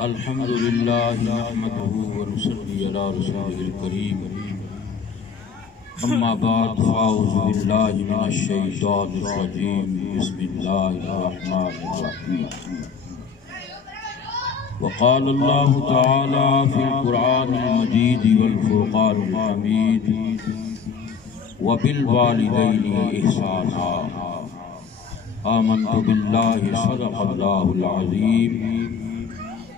الحمد لله نحمده ونصلي على رسوله الكريم أما بعد فأعوذ بالله من الشيطان الرجيم بسم الله الرحمن الرحيم وقال الله تعالى في القرآن المجيد والفرقان الحميد وبالوالدين إحسانا آمنت بالله صدق الله العظيم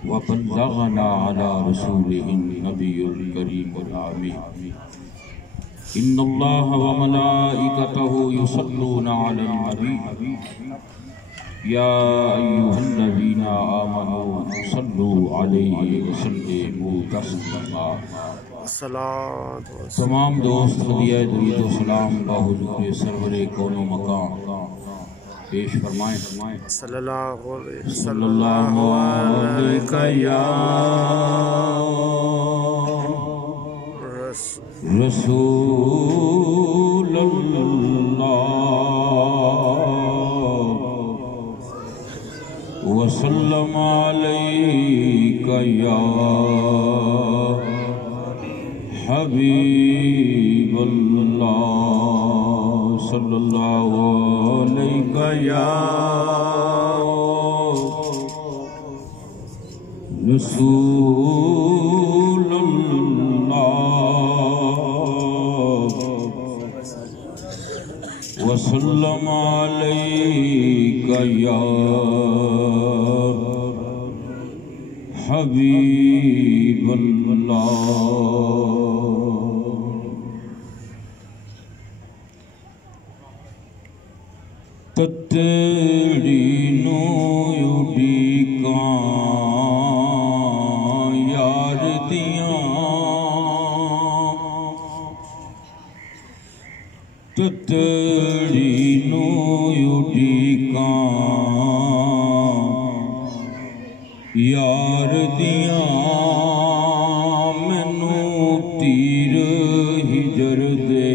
وبلغنا على رسوله النبي الكريم الأمين إن الله وملائكته يصلون على النبي يا أيها الذين آمنوا صلوا عليه وسلموا تسليما تمام دوست ہدیہ درود و سلام بحضور سرور کون و مکان پیش فرمائیں صلی اللہ علیہ یا رسول اللہ وسلم علیک یا حبیب اللہ صلی اللہ علیہ یا رسول اللہ وسلم علیک یا حبیب اللہ تتڑی نو اڈیکاں یار دیاں تتڑی نو اڈیکاں یار دیاں مینوں تیر ہجر دے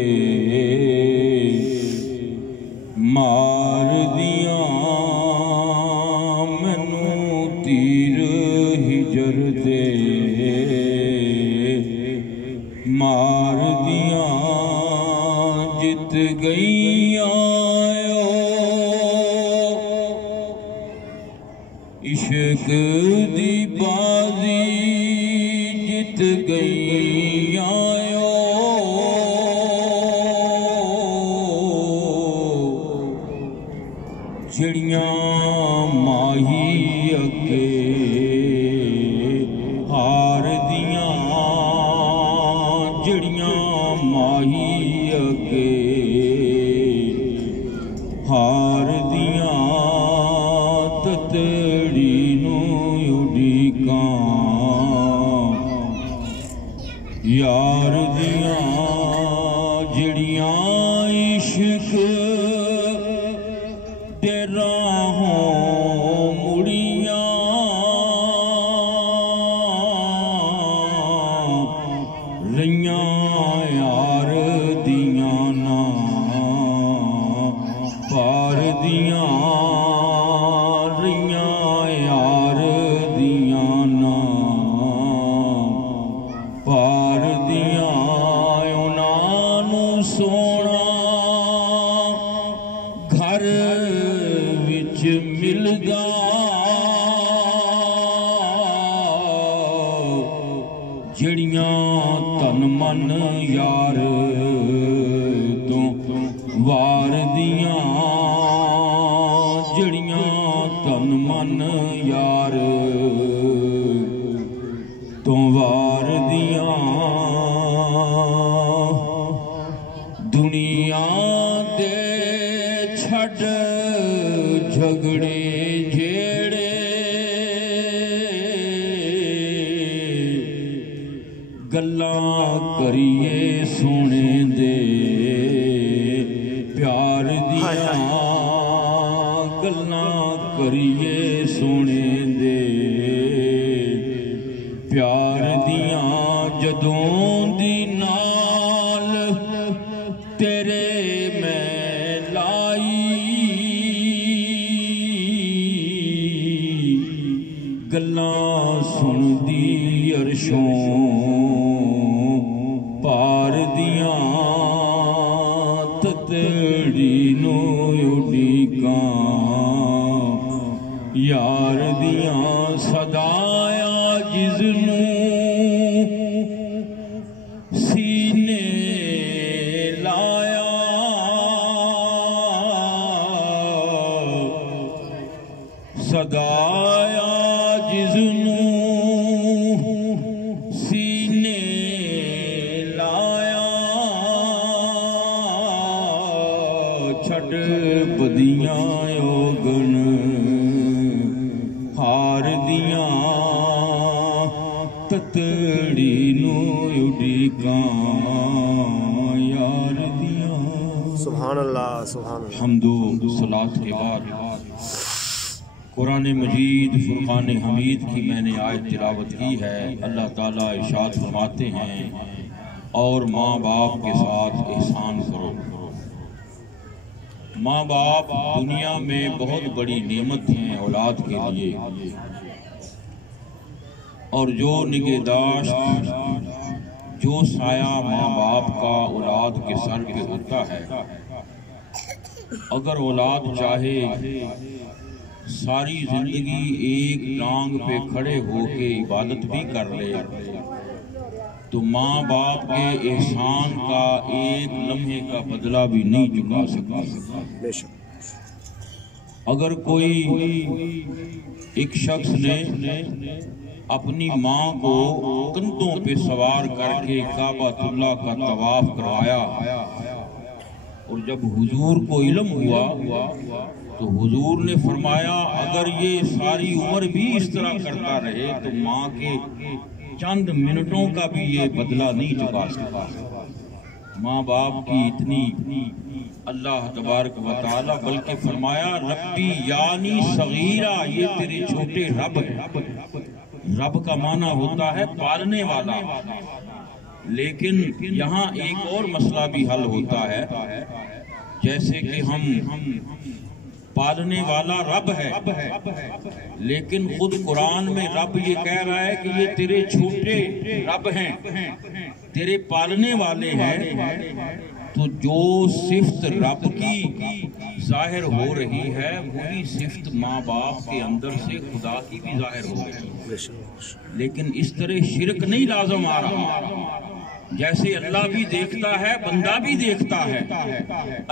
مار دیاں مینوں تیر ہجر دے مار دیاں جت گئیاں عشق دی بازی جت گئیاں جڑیاں ماہی اگے ہار دیاں جڑیاں ماہی اگے ہار دیاں تتڑی نو اڈیکاں یار دیاں جڑیاں عشق راہوں مڑیاں رہیاں یار دیاں نا پار دیاں رہیاں یار دیاں نا پار دیاں انہاں نوں سونا گھر مل گا جڑیاں تن من یار تو وار دیاں جڑیاں تن من یار تو وار دیاں دنیا دے چھڑ جھگڑے جھیڑے گلاں کریے سونے دے پیار دیاں گلاں کریے سونے دے پیار دیاں جدوں دی نال تیرے میں لائی گلاں سن دی عرشوں پار دیاں تتڑی نو اڈیکاں یار دیاں صدایا جزنوں سینے لایا صدایا جزنوں سینے لایا چھڑ بدیاں اوگن ہار دیاں تتڑی نو اڈیکاں یار دیاں. سبحان اللہ سبحان اللہ. حمد و صلاۃ کے بعد قرآن مجید فرقان حمید کی میں نے آیت تلاوت کی ہے. اللہ تعالیٰ ارشاد فرماتے ہیں اور ماں باپ کے ساتھ احسان کرو. ماں باپ دنیا میں بہت بڑی نعمت ہیں اولاد کے لیے، اور جو نگہداشت جو سایہ ماں باپ کا اولاد کے سر پہ ہوتا ہے، اگر اولاد چاہے ساری زندگی ایک ٹانگ پہ کھڑے ہو کے عبادت بھی کر لے تو ماں باپ کے احسان کا ایک لمحے کا بدلہ بھی نہیں چکا سکتا. اگر کوئی ایک شخص نے اپنی ماں کو کندھوں پہ سوار کر کے کعبۃ اللہ کا طواف کروایا، اور جب حضور کو علم ہوا تو حضور نے فرمایا اگر یہ ساری عمر بھی اس طرح کرتا رہے تو ماں کے چند منٹوں کا بھی یہ بدلہ نہیں چکا سکتا. ماں باپ کی اتنی اللہ تبارک و تعالی بلکہ فرمایا ربی یعنی صغیرہ، یہ تیرے چھوٹے رب ہے. رب کا معنی ہوتا ہے پالنے والا، لیکن یہاں ایک اور مسئلہ بھی حل ہوتا ہے. جیسے کہ ہم پالنے والا رب ہے، لیکن خود قرآن میں رب یہ کہہ رہا ہے کہ یہ تیرے چھوٹے رب ہیں، تیرے پالنے والے ہیں. تو جو صفت رب کی ظاہر ہو رہی ہے وہی صفت ماں باپ کے اندر سے خدا کی بھی ظاہر ہو رہی ہے. لیکن اس طرح شرک نہیں لازم آ رہا. جیسے اللہ بھی دیکھتا ہے بندہ بھی دیکھتا ہے،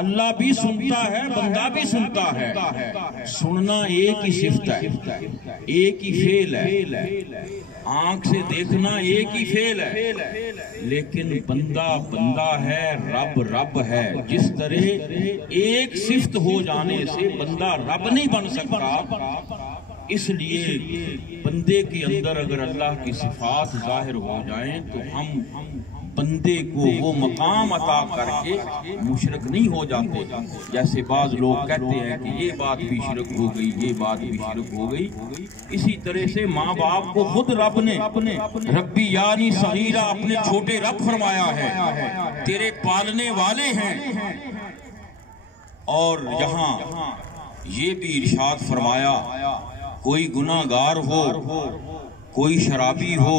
اللہ بھی سنتا ہے بندہ بھی سنتا ہے. سننا ایک ہی صفت ہے، ایک ہی فعل ہے. آنکھ سے دیکھنا ایک ہی فعل ہے، لیکن بندہ بندہ ہے، رب رب ہے. جس طرح ایک صفت ہو جانے سے بندہ رب نہیں بن سکتا، اس لیے بندے کے اندر اگر اللہ کی صفات ظاہر ہو جائیں تو ہم بندے کو وہ مقام عطا کر کے مشرک نہیں ہو جاتے. جیسے بعض لوگ کہتے ہیں کہ یہ بات بھی شرک ہو گئی، یہ بات بھی شرک ہو گئی. اسی طرح سے ماں باپ کو خود رب نے ربی یعنی صغیرہ اپنے چھوٹے رب فرمایا ہے، تیرے پالنے والے ہیں. اور یہاں یہ بھی ارشاد فرمایا کوئی گناہ گار ہو، کوئی شرابی ہو،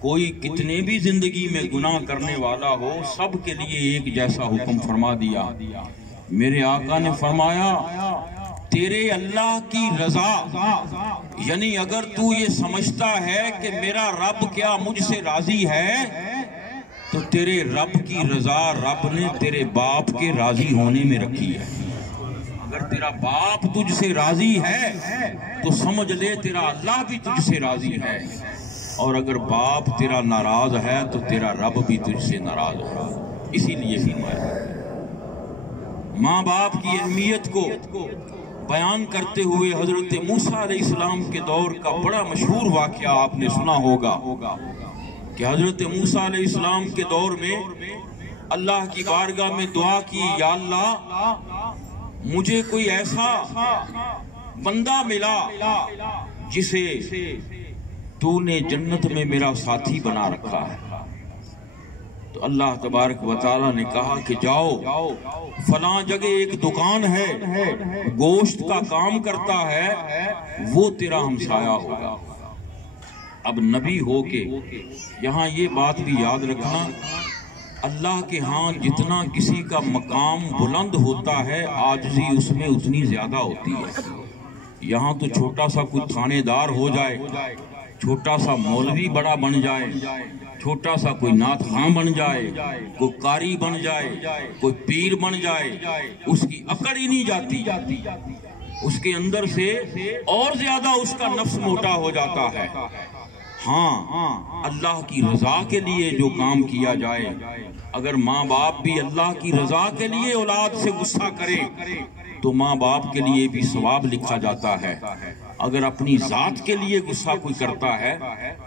کوئی کتنے بھی زندگی میں گناہ کرنے والا ہو، سب کے لیے ایک جیسا حکم فرما دیا. میرے آقا نے فرمایا تیرے اللہ کی رضا، یعنی اگر تو یہ سمجھتا ہے کہ میرا رب کیا مجھ سے راضی ہے، تو تیرے رب کی رضا رب نے تیرے باپ کے راضی ہونے میں رکھی ہے. اگر تیرا باپ تجھ سے راضی ہے تو سمجھ لے تیرا اللہ بھی تجھ سے راضی ہے، اور اگر باپ تیرا ناراض ہے تو تیرا رب بھی تجھ سے ناراض ہے. اسی لیے فرمایا ماں باپ کی اہمیت کو بیان کرتے ہوئے حضرت موسیٰ علیہ السلام کے دور کا بڑا مشہور واقعہ آپ نے سنا ہوگا کہ حضرت موسیٰ علیہ السلام کے دور میں اللہ کی بارگاہ میں دعا کی، یا اللہ مجھے کوئی ایسا بندہ ملا جسے تو نے جنت میں میرا ساتھی بنا رکھا ہے. تو اللہ تبارک و تعالیٰ نے کہا کہ جاؤ فلاں جگہ ایک دکان ہے، گوشت کا کام کرتا ہے، وہ تیرا ہمسایہ ہوگا۔ اب نبی ہو کے یہاں یہ بات بھی یاد رکھنا، اللہ کے ہاں جتنا کسی کا مقام بلند ہوتا ہے عاجزی اس میں اتنی زیادہ ہوتی ہے۔ یہاں تو چھوٹا سا کوئی تھانے دار ہو جائے، چھوٹا سا مولوی بڑا بن جائے، چھوٹا سا کوئی نعت خواں بن جائے، کوئی قاری بن جائے، کوئی پیر بن جائے، اس کی اکڑ ہی نہیں جاتی، اس کے اندر سے اور زیادہ اس کا نفس موٹا ہو جاتا ہے۔ ہاں اللہ کی رضا کے لیے جو کام کیا جائے، اگر ماں باپ بھی اللہ کی رضا کے لیے اولاد سے غصہ کرے تو ماں باپ کے لیے بھی ثواب لکھا جاتا ہے۔ اگر اپنی ذات کے لیے غصہ کوئی کرتا ہے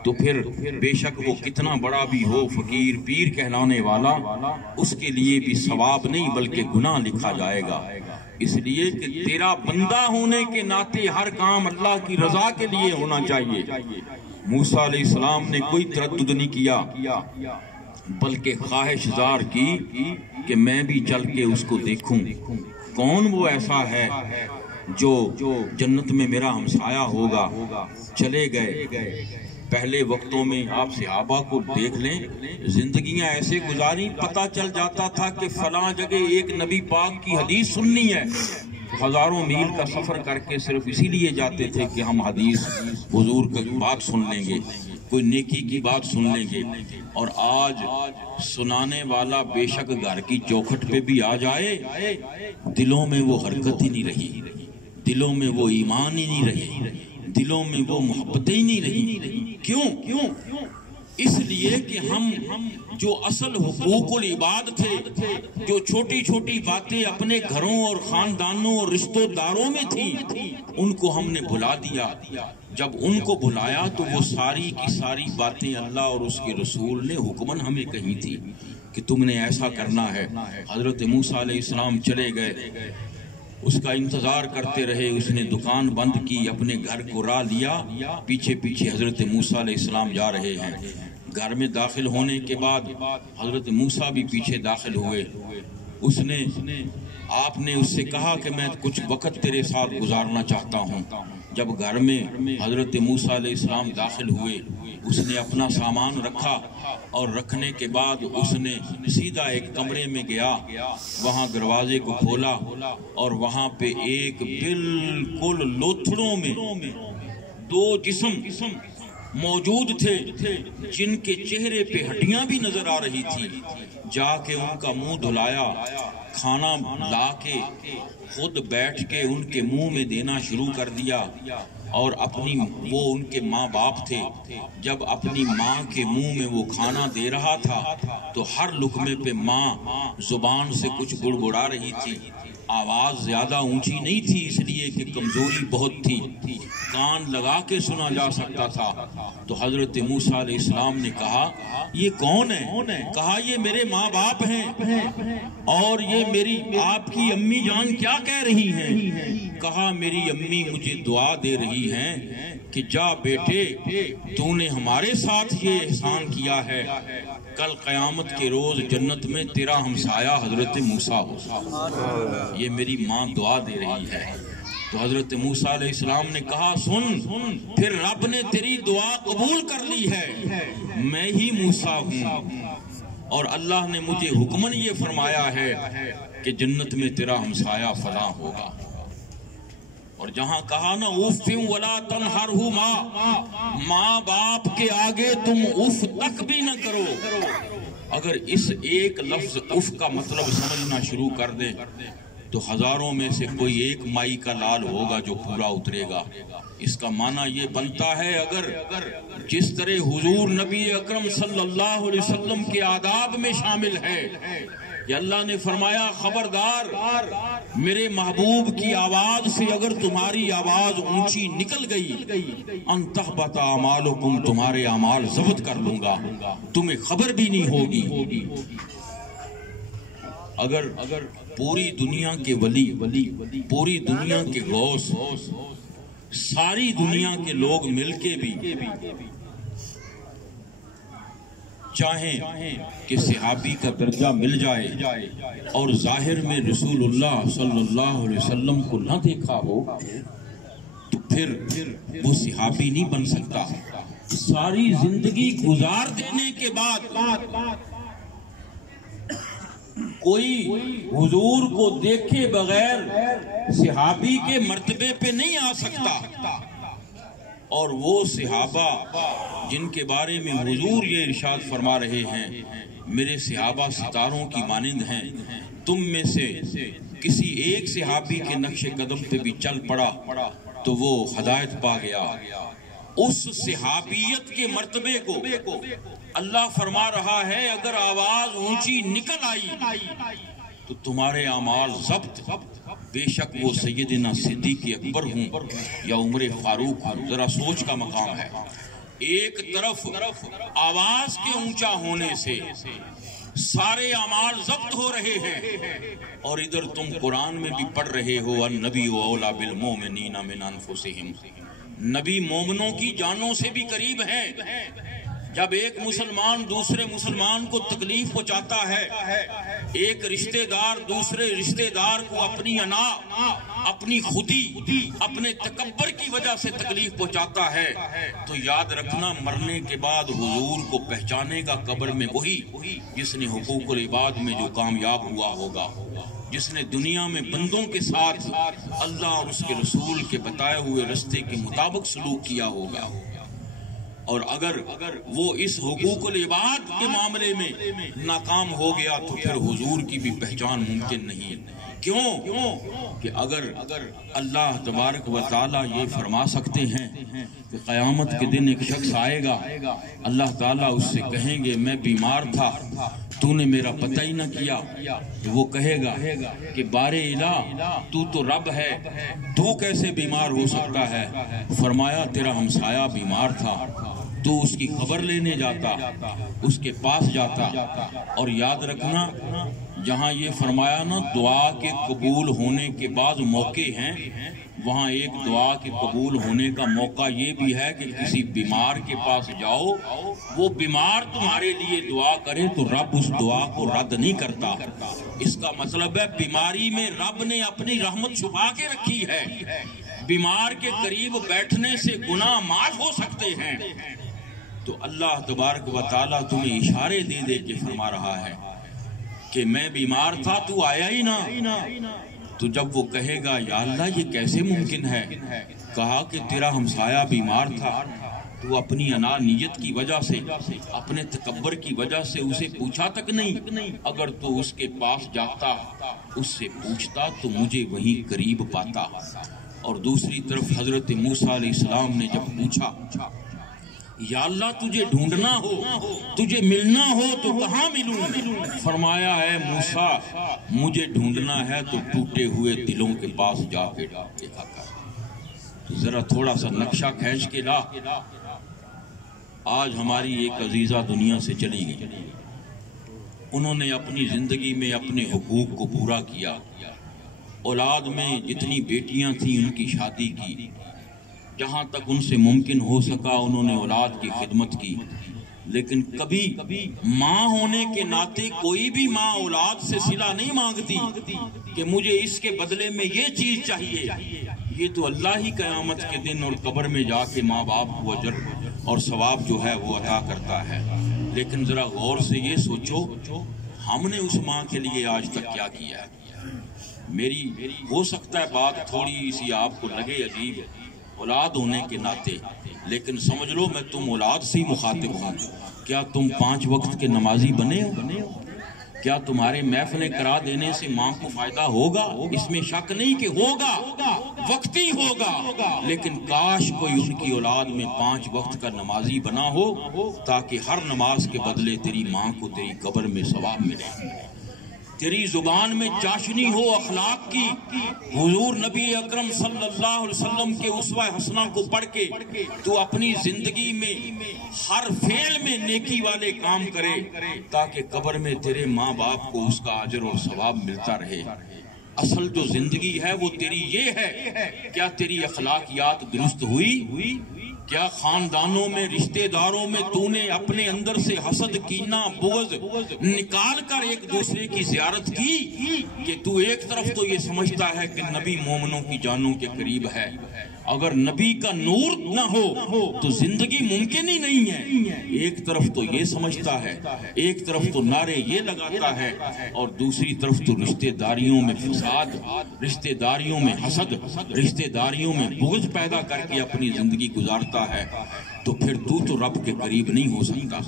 تو پھر بے شک وہ کتنا بڑا بھی ہو، فقیر پیر کہلانے والا، اس کے لیے بھی ثواب نہیں بلکہ گناہ لکھا جائے گا۔ اس لیے کہ تیرا بندہ ہونے کے ناطے ہر کام اللہ کی رضا کے لیے ہونا چاہیے۔ موسیٰ علیہ السلام نے کوئی تردد نہیں کیا بلکہ خواہش زار کی کہ میں بھی چل کے اس کو دیکھوں، کون وہ ایسا ہے جو جنت میں میرا ہمسایہ ہوگا۔ چلے گئے۔ پہلے وقتوں میں آپ صحابہ کو دیکھ لیں، زندگیاں ایسے گزاری، پتہ چل جاتا تھا کہ فلاں جگہ ایک نبی پاک کی حدیث سننی ہے، ہزاروں میل کا سفر کر کے صرف اسی لیے جاتے تھے کہ ہم حدیث حضور کی بات سن لیں گے، کوئی نیکی کی بات سن لیں گے۔ اور آج سنانے والا بے شک گھر کی چوکھٹ پہ بھی آ جائے، دلوں میں وہ حرکت ہی نہیں رہی، دلوں میں وہ ایمان ہی نہیں رہی، دلوں میں وہ محبتیں ہی نہیں رہی۔ کیوں؟ اس لیے کہ ہم جو اصل حقوق العباد تھے، جو چھوٹی چھوٹی باتیں اپنے گھروں اور خاندانوں اور رشتہ داروں میں تھیں، ان کو ہم نے بھلا دیا۔ جب ان کو بھلایا تو وہ ساری کی ساری باتیں اللہ اور اس کے رسول نے حکمن ہمیں کہی تھی کہ تم نے ایسا کرنا ہے۔ حضرت موسیٰ علیہ السلام چلے گئے، اس کا انتظار کرتے رہے، اس نے دکان بند کی، اپنے گھر کو راہ لیا، پیچھے پیچھے حضرت موسیٰ علیہ السلام جا رہے ہیں۔ گھر میں داخل ہونے کے بعد حضرت موسیٰ بھی پیچھے داخل ہوئے۔ آپ نے اس سے کہا کہ میں کچھ وقت تیرے ساتھ گزارنا چاہتا ہوں۔ جب گھر میں حضرت موسیٰ علیہ السلام داخل ہوئے، اس نے اپنا سامان رکھا اور رکھنے کے بعد اس نے سیدھا ایک کمرے میں گیا، وہاں دروازے کو کھولا اور وہاں پہ ایک بالکل لوتھڑوں میں دو جسم موجود تھے جن کے چہرے پہ ہڈیاں بھی نظر آ رہی تھی۔ جا کے ان کا منہ دھلایا، کھانا لا کے خود بیٹھ کے ان کے منہ میں دینا شروع کر دیا، اور وہ ان کے ماں باپ تھے، جب اپنی ماں کے منہ میں وہ کھانا دے رہا تھا تو ہر لقمے پہ ماں زبان سے کچھ بڑبڑا رہی تھی۔ آواز زیادہ اونچی نہیں تھی اس لیے کہ کمزوری بہت تھی، کان لگا کے سنا جا سکتا تھا۔ تو حضرت موسیٰ علیہ السلام نے کہا یہ کون ہے؟ کہا یہ میرے ماں باپ ہیں، اور یہ میری آپ کی امی جان کیا کہہ رہی ہیں؟ کہا میری امی مجھے دعا دے رہی ہیں کہ جا بیٹے، تو نے ہمارے ساتھ یہ احسان کیا ہے، کل قیامت کے روز جنت میں تیرا ہمسایہ حضرت موسیٰ ہو۔ یہ میری ماں دعا دے رہی ہے۔ تو حضرت موسیٰ علیہ السلام نے کہا سن، پھر رب نے تیری دعا قبول کر لی ہے، میں ہی موسیٰ ہوں، اور اللہ نے مجھے حکمن یہ فرمایا ہے کہ جنت میں تیرا ہمسایہ فلاں ہوگا۔ اور جہاں کہا نا اف ولا تنہرہما، ماں باپ کے آگے تم اف تک بھی نہ کرو، اگر اس ایک لفظ اف کا مطلب سمجھنا شروع کر دے تو ہزاروں میں سے کوئی ایک مائی کا لال ہوگا جو پورا اترے گا۔ اس کا معنی یہ بنتا ہے اگر جس طرح حضور نبی اکرم صلی اللہ علیہ وسلم کے آداب میں شامل ہے کہ اللہ نے فرمایا خبردار میرے محبوب کی آواز سے اگر تمہاری آواز اونچی نکل گئی ان تحبط اعمالکم، تمہارے اعمال ضبط کر لوں گا، تمہیں خبر بھی نہیں ہوگی۔ اگر پوری دنیا کے ولی، پوری دنیا کے غوث، ساری دنیا کے لوگ مل کے بھی چاہیں کہ صحابی کا درجہ مل جائے اور ظاہر میں رسول اللہ صلی اللہ علیہ وسلم کو نہ دیکھا ہو تو پھر وہ صحابی نہیں بن سکتا۔ ساری زندگی گزار دینے کے بعد کوئی حضور کو دیکھے بغیر صحابی کے مرتبے پہ نہیں آ سکتا، اور وہ صحابہ جن کے بارے میں حضور یہ ارشاد فرما رہے ہیں میرے صحابہ ستاروں کی مانند ہیں، تم میں سے کسی ایک صحابی کے نقش قدم پہ بھی چل پڑا تو وہ ہدایت پا گیا۔ اس صحابیت کے مرتبے کو اللہ فرما رہا ہے اگر آواز اونچی نکل آئی تو تمہارے اعمال ضبط، بے شک وہ سیدنا صدیق اکبر ہوں یا عمر فاروق ہوں۔ ذرا سوچ کا مقام ہے، ایک طرف آواز کے اونچا ہونے سے سارے اعمال ضبط ہو رہے ہیں، اور ادھر تم قرآن میں بھی پڑھ رہے ہو النبی اولی بالمؤمنین من انفسہم، نبی مومنوں کی جانوں سے بھی قریب ہے۔ جب ایک مسلمان دوسرے مسلمان کو تکلیف پہنچاتا ہے، ایک رشتہ دار دوسرے رشتہ دار کو اپنی انا، اپنی خودی، اپنے تکبر کی وجہ سے تکلیف پہنچاتا ہے، تو یاد رکھنا مرنے کے بعد حضور کو پہچانے گا قبر میں وہی جس نے حقوق العباد میں جو کامیاب ہوا ہوگا، جس نے دنیا میں بندوں کے ساتھ اللہ اور اس کے رسول کے بتائے ہوئے رستے کے مطابق سلوک کیا ہوگا۔ اور اگر وہ اس حقوق العباد کے معاملے میں ناکام ہو گیا تو پھر حضور کی بھی پہچان ممکن نہیں۔ کیوں کہ اگر اللہ تبارک و تعالیٰ یہ فرما سکتے ہیں کہ قیامت کے دن ایک شخص آئے گا، اللہ تعالیٰ اس سے کہیں گے میں بیمار تھا تو نے میرا پتہ ہی نہ کیا، وہ کہے گا کہ بار الہ تو تو رب ہے، تو کیسے بیمار ہو سکتا ہے؟ فرمایا تیرا ہمسایہ بیمار تھا، تو اس کی خبر لینے جاتا، اس کے پاس جاتا۔ اور یاد رکھنا جہاں یہ فرمایا نا دعا کے قبول ہونے کے بعد موقع ہیں، وہاں ایک دعا کے قبول ہونے کا موقع یہ بھی ہے کہ کسی بیمار کے پاس جاؤ، وہ بیمار تمہارے لیے دعا کرے تو رب اس دعا کو رد نہیں کرتا۔ اس کا مطلب ہے بیماری میں رب نے اپنی رحمت چھپا کے رکھی ہے، بیمار کے قریب بیٹھنے سے گناہ معاف ہو سکتے ہیں۔ تو اللہ تبارک و تعالیٰ تمہیں اشارے دے دے کے فرما رہا ہے کہ میں بیمار تھا تو آیا ہی نہ، تو جب وہ کہے گا یا اللہ یہ کیسے ممکن ہے، کہا کہ تیرا ہمسایہ بیمار تھا، تو اپنی انانیت کی وجہ سے، اپنے تکبر کی وجہ سے اسے پوچھا تک نہیں، اگر تو اس کے پاس جاتا، اس سے پوچھتا تو مجھے وہیں قریب پاتا۔ اور دوسری طرف حضرت موسیٰ علیہ السلام نے جب پوچھا یا اللہ تجھے ڈھونڈنا ہو، تجھے ملنا ہو تو کہاں ملوں؟ فرمایا اے موسیٰ مجھے ڈھونڈنا ہے تو ٹوٹے ہوئے دلوں کے پاس جا کے دیکھا کر۔ ذرا تھوڑا سا نقشہ کھینچ کے لا، آج ہماری ایک عزیزہ دنیا سے چلی گئی، انہوں نے اپنی زندگی میں اپنے حقوق کو پورا کیا، اولاد میں جتنی بیٹیاں تھیں ان کی شادی کی، جہاں تک ان سے ممکن ہو سکا انہوں نے اولاد کی خدمت کی، لیکن کبھی ماں ہونے کے ناطے کوئی بھی ماں اولاد سے صلہ نہیں مانگتی کہ مجھے اس کے بدلے میں یہ چیز چاہیے۔ یہ تو اللہ ہی قیامت کے دن اور قبر میں جا کے ماں باپ کو اجر اور ثواب جو ہے وہ عطا کرتا ہے۔ لیکن ذرا غور سے یہ سوچو ہم نے اس ماں کے لیے آج تک کیا کیا ہے؟ میری ہو سکتا ہے بات تھوڑی سی آپ کو لگے عجیب اولاد ہونے کے ناطے، لیکن سمجھ لو میں تم اولاد سے ہی مخاطب ہوں۔ کیا تم 5 وقت کے نمازی بنے ہو؟ کیا تمہارے محفلیں کرا دینے سے ماں کو فائدہ ہوگا؟ اس میں شک نہیں کہ ہوگا، وقتی ہوگا، لیکن کاش کوئی ان کی اولاد میں 5 وقت کا نمازی بنا ہو تاکہ ہر نماز کے بدلے تیری ماں کو تیری قبر میں ثواب ملے، تیری زبان میں چاشنی ہو اخلاق کی، حضور نبی اکرم صلی اللہ علیہ وسلم کے اسوہ حسنہ کو پڑھ کے تو اپنی زندگی میں ہر فعل میں نیکی والے کام کرے تاکہ قبر میں تیرے ماں باپ کو اس کا اجر اور ثواب ملتا رہے۔ اصل جو زندگی ہے وہ تیری یہ ہے، کیا تیری اخلاقیات درست ہوئی؟ کیا خاندانوں میں رشتہ داروں میں تو نے اپنے اندر سے حسد کینہ بغض نکال کر ایک دوسرے کی زیارت کی کہ تو ایک طرف تو یہ سمجھتا ہے کہ نبی مومنوں کی جانوں کے قریب ہے، اگر نبی کا نور نہ ہو تو زندگی ممکن ہی نہیں ہے، ایک طرف تو یہ سمجھتا ہے، ایک طرف تو نعرے یہ لگاتا ہے، اور دوسری طرف تو رشتہ داریوں میں فساد، رشتہ داریوں میں حسد، رشتہ داریوں میں بغض پیدا کر کے اپنی زندگی گزارتا ہے، تو پھر تو رب کے قریب نہیں ہو سکتا۔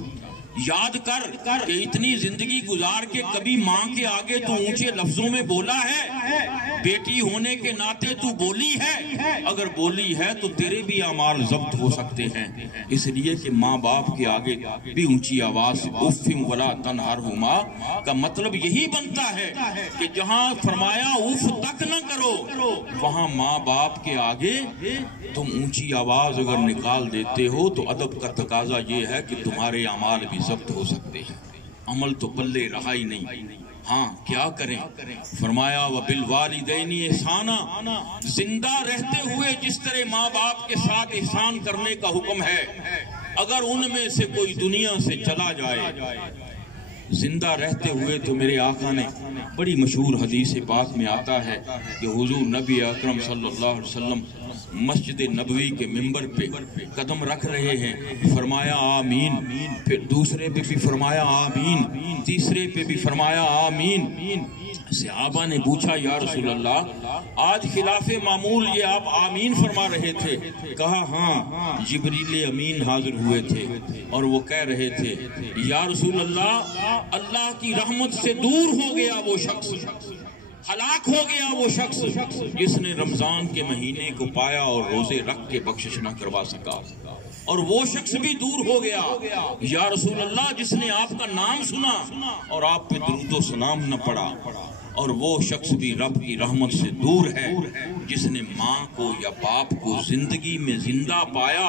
یاد کر کہ اتنی زندگی گزار کے کبھی ماں کے آگے تو اونچے لفظوں میں بولا ہے؟ بیٹی ہونے کے ناطے تو بولی ہے؟ اگر بولی ہے تو تیرے بھی اعمال ضبط ہو سکتے ہیں، اس لیے کہ ماں باپ کے آگے بھی اونچی آواز سے اف ولا تنہرہما کا مطلب یہی بنتا ہے کہ جہاں فرمایا اف تک نہ کرو، وہاں ماں باپ کے آگے تم اونچی آواز اگر نکال دیتے ہو تو ادب کا تقاضا یہ ہے کہ تمہارے اعمال بھی ضبط ہو سکتے ہیں۔ عمل تو پلے رہا ہی نہیں، ہاں کیا کریں؟ فرمایا وَبِالْوَالِدَيْنِ إِحْسَانًا، زندہ رہتے ہوئے جس طرح ماں باپ کے ساتھ احسان کرنے کا حکم ہے، اگر ان میں سے کوئی دنیا سے چلا جائے زندہ رہتے ہوئے، تو میرے آقا نے بڑی مشہور حدیث پاک میں آتا ہے کہ حضور نبی اکرم صلی اللہ علیہ وسلم مسجد نبوی کے ممبر پہ قدم رکھ رہے ہیں، فرمایا آمین، پھر دوسرے پہ بھی فرمایا آمین، تیسرے پہ بھی فرمایا آمین۔ صحابہ نے پوچھا یا رسول اللہ آج خلاف معمول یہ آپ آمین فرما رہے تھے؟ کہا ہاں، جبریل امین حاضر ہوئے تھے اور وہ کہہ رہے تھے یا رسول اللہ، اللہ کی رحمت سے دور ہو گیا وہ شخص، ہلاک ہو گیا وہ شخص جس نے رمضان کے مہینے کو پایا اور روزے رکھ کے بخشش نہ کروا سکا، اور وہ شخص بھی دور ہو گیا یا رسول اللہ جس نے آپ کا نام سنا اور آپ پہ درود و سلام نہ پڑا، اور وہ شخص بھی رب کی رحمت سے دور ہے جس نے ماں کو یا باپ کو زندگی میں زندہ پایا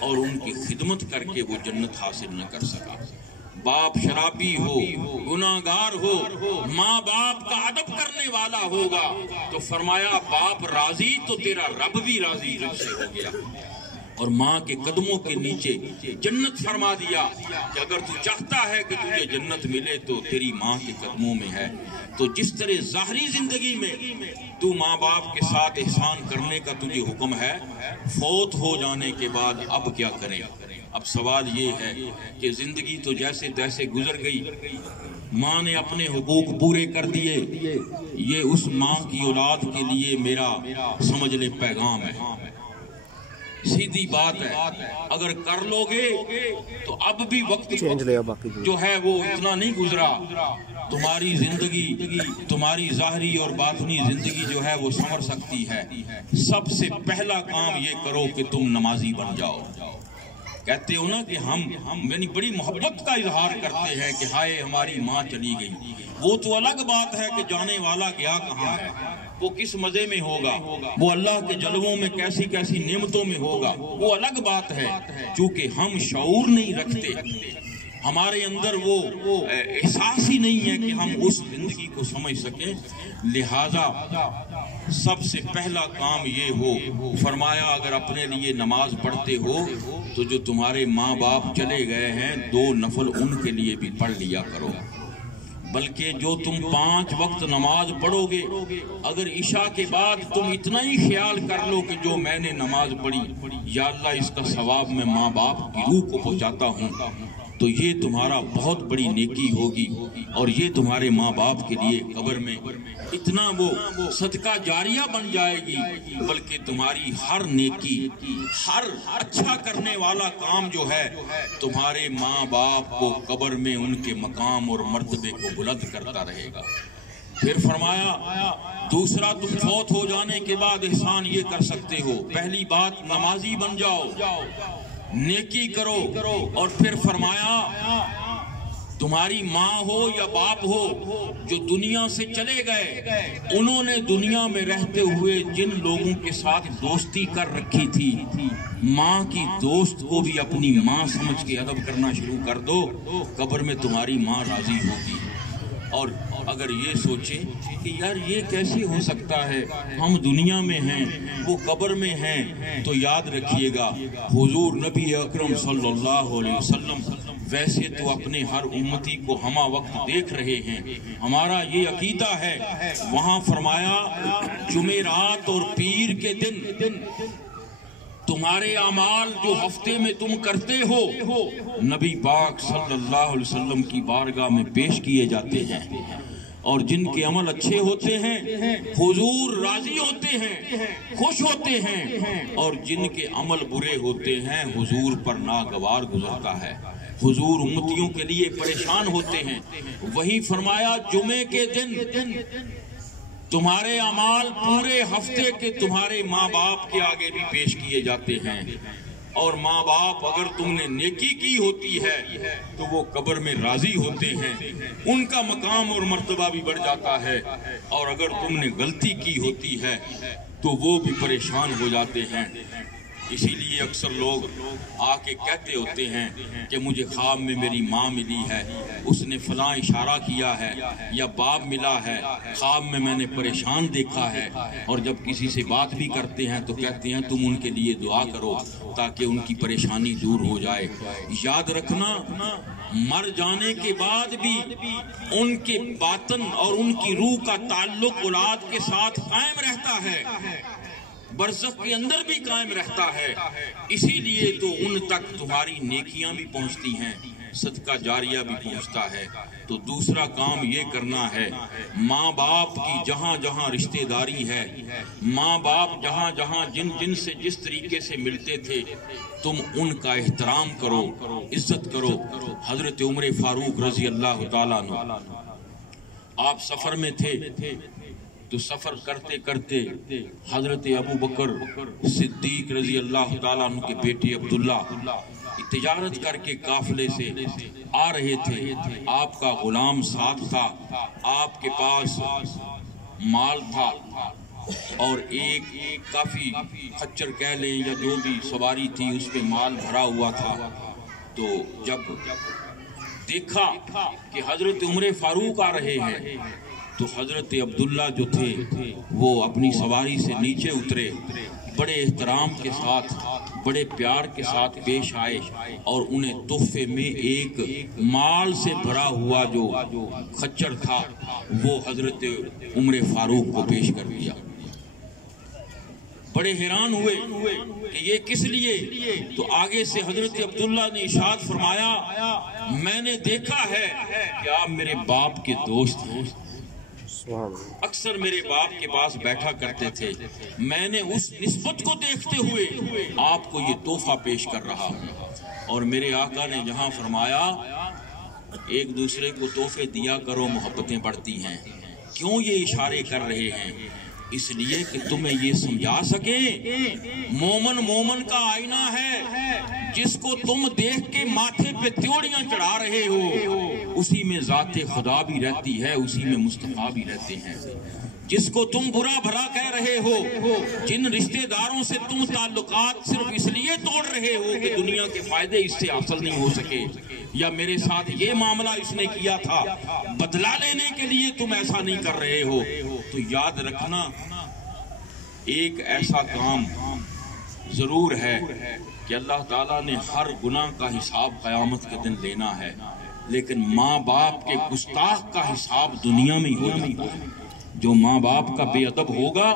اور ان کی خدمت کر کے وہ جنت حاصل نہ کر سکا۔ باپ شرابی ہو، گناہگار ہو، ماں باپ کا ادب کرنے والا ہوگا تو فرمایا باپ راضی تو تیرا رب بھی راضی رب سے ہو گیا، اور ماں کے قدموں کے نیچے جنت فرما دیا کہ اگر تو چاہتا ہے کہ تجھے جنت ملے تو تیری ماں کے قدموں میں ہے۔ تو جس طرح ظاہری زندگی میں تو ماں باپ کے ساتھ احسان کرنے کا تجھے حکم ہے، فوت ہو جانے کے بعد اب کیا کریں؟ اب سوال یہ ہے کہ زندگی تو جیسے تیسے گزر گئی، ماں نے اپنے حقوق پورے کر دیے، یہ اس ماں کی اولاد کے لیے میرا سمجھ لے پیغام ہے، سیدھی بات ہے، اگر کر لو گے تو اب بھی وقت جو ہے وہ اتنا نہیں گزرا، تمہاری زندگی، تمہاری ظاہری اور باطنی زندگی جو ہے وہ سنور سکتی ہے۔ سب سے پہلا کام یہ کرو کہ تم نمازی بن جاؤ۔ کہتے ہو نا کہ ہم یعنی بڑی محبت کا اظہار کرتے ہیں کہ ہائے ہماری ماں چلی گئی، وہ تو الگ بات ہے کہ جانے والا گیا کہاں ہے، وہ کس مزے میں ہوگا، وہ اللہ کے جلووں میں کیسی کیسی نعمتوں میں ہوگا، وہ الگ بات ہے۔ چونکہ ہم شعور نہیں رکھتے، ہمارے اندر وہ احساس ہی نہیں ہے کہ ہم اس زندگی کو سمجھ سکیں، لہذا سب سے پہلا کام یہ ہو، فرمایا اگر اپنے لیے نماز پڑھتے ہو تو جو تمہارے ماں باپ چلے گئے ہیں 2 نفل ان کے لیے بھی پڑھ لیا کرو، بلکہ جو تم 5 وقت نماز پڑھو گے، اگر عشاء کے بعد تم اتنا ہی خیال کر لو کہ جو میں نے نماز پڑھی یا اللہ اس کا ثواب میں ماں باپ کی روح کو پہنچاتا ہوں، تو یہ تمہارا بہت بڑی نیکی ہوگی، اور یہ تمہارے ماں باپ کے لیے قبر میں اتنا وہ صدقہ جاریہ بن جائے گی، بلکہ تمہاری ہر نیکی، ہر اچھا کرنے والا کام جو ہے تمہارے ماں باپ کو قبر میں ان کے مقام اور مرتبے کو بلند کرتا رہے گا۔ پھر فرمایا دوسرا، تم فوت ہو جانے کے بعد احسان یہ کر سکتے ہو، پہلی بات نمازی بن جاؤ، نیکی کرو، اور پھر فرمایا تمہاری ماں ہو یا باپ ہو جو دنیا سے چلے گئے، انہوں نے دنیا میں رہتے ہوئے جن لوگوں کے ساتھ دوستی کر رکھی تھی، ماں کی دوست کو بھی اپنی ماں سمجھ کے ادب کرنا شروع کر دو، قبر میں تمہاری ماں راضی ہوگی۔ اور اگر یہ سوچیں کہ یار یہ کیسے ہو سکتا ہے، ہم دنیا میں ہیں وہ قبر میں ہیں، تو یاد رکھیے گا حضور نبی اکرم صلی اللہ علیہ وسلم ویسے تو اپنے ہر امتی کو ہمہ وقت دیکھ رہے ہیں، ہمارا یہ عقیدہ ہے۔ وہاں فرمایا جمعرات اور پیر کے دن تمہارے اعمال جو ہفتے میں تم کرتے ہو نبی پاک صلی اللہ علیہ وسلم کی بارگاہ میں پیش کیے جاتے ہیں، اور جن کے عمل اچھے ہوتے ہیں حضور راضی ہوتے ہیں، خوش ہوتے ہیں، اور جن کے عمل برے ہوتے ہیں حضور پر ناگوار گزرتا ہے، حضور امتیوں کے لیے پریشان ہوتے ہیں۔ وہی فرمایا جمعے کے دن تمہارے اعمال پورے ہفتے کے تمہارے ماں باپ کے آگے بھی پیش کیے جاتے ہیں، اور ماں باپ اگر تم نے نیکی کی ہوتی ہے تو وہ قبر میں راضی ہوتے ہیں، ان کا مقام اور مرتبہ بھی بڑھ جاتا ہے، اور اگر تم نے غلطی کی ہوتی ہے تو وہ بھی پریشان ہو جاتے ہیں۔ اسی لیے اکثر لوگ آ کے کہتے ہوتے ہیں کہ مجھے خواب میں میری ماں ملی ہے، اس نے فلاں اشارہ کیا ہے، یا باپ ملا ہے، خواب میں نے پریشان دیکھا ہے، اور جب کسی سے بات بھی کرتے ہیں تو کہتے ہیں تم ان کے لیے دعا کرو تاکہ ان کی پریشانی دور ہو جائے۔ یاد رکھنا مر جانے کے بعد بھی ان کے باطن اور ان کی روح کا تعلق اولاد کے ساتھ قائم رہتا ہے، برزخ کے اندر بھی قائم رہتا ہے، اسی لیے تو ان تک تمہاری نیکیاں بھی پہنچتی ہیں، صدقہ جاریہ بھی پہنچتا ہے۔ تو دوسرا کام یہ کرنا ہے، ماں باپ کی جہاں جہاں رشتہ داری ہے، ماں باپ جہاں جہاں جن سے جس طریقے سے ملتے تھے تم ان کا احترام کرو، عزت کرو۔ حضرت عمر فاروق رضی اللہ تعالیٰ عنہ آپ سفر میں تھے تو سفر کرتے کرتے حضرت ابو بکر صدیق رضی اللہ تعالیٰ عنہ کے بیٹے عبداللہ تجارت کر کے قافلے سے آ رہے تھے، آپ کا غلام ساتھ تھا، آپ کے پاس مال تھا، اور ایک کافی خچر کہہ لیں یا جو بھی سواری تھی اس پہ مال بھرا ہوا تھا۔ تو جب دیکھا کہ حضرت عمر فاروق آ رہے ہیں تو حضرت عبداللہ جو تھے وہ اپنی سواری سے نیچے اترے، بڑے احترام کے ساتھ بڑے پیار کے ساتھ پیش آئے، اور انہیں تحفے میں ایک مال سے بھرا ہوا جو خچر تھا وہ حضرت عمر فاروق کو پیش کر دیا۔ بڑے حیران ہوئے کہ یہ کس لیے؟ تو آگے سے حضرت عبداللہ نے ارشاد فرمایا میں نے دیکھا ہے کہ آپ میرے باپ کے دوست ہیں، اکثر میرے باپ کے پاس بیٹھا کرتے تھے، میں نے اس نسبت کو دیکھتے ہوئے آپ کو یہ تحفہ پیش کر رہا ہوں۔ اور میرے آقا نے جہاں فرمایا ایک دوسرے کو تحفے دیا کرو محبتیں بڑھتی ہیں، کیوں یہ اشارے کر رہے ہیں؟ اس لیے کہ تمہیں یہ سمجھا سکے مومن کا آئینہ ہے، جس کو تم دیکھ کے ماتھے پہ تیوڑیاں چڑھا رہے ہو اسی میں ذات خدا بھی رہتی ہے، اسی میں مصطفیٰ بھی رہتے ہیں۔ جس کو تم برا بھلا کہہ رہے ہو، جن رشتہ داروں سے تم تعلقات صرف اس لیے توڑ رہے ہو کہ دنیا کے فائدے اس سے حاصل نہیں ہو سکے، یا میرے ساتھ یہ معاملہ اس نے کیا تھا، بدلہ لینے کے لیے تم ایسا نہیں کر رہے ہو، تو یاد رکھنا ایک ایسا کام ضرور ہے کہ اللہ تعالیٰ نے ہر گناہ کا حساب قیامت کے دن لینا ہے، لیکن ماں باپ کے گستاخ کا حساب دنیا میں ہی ہوگا۔ جو ماں باپ کا بے ادب ہوگا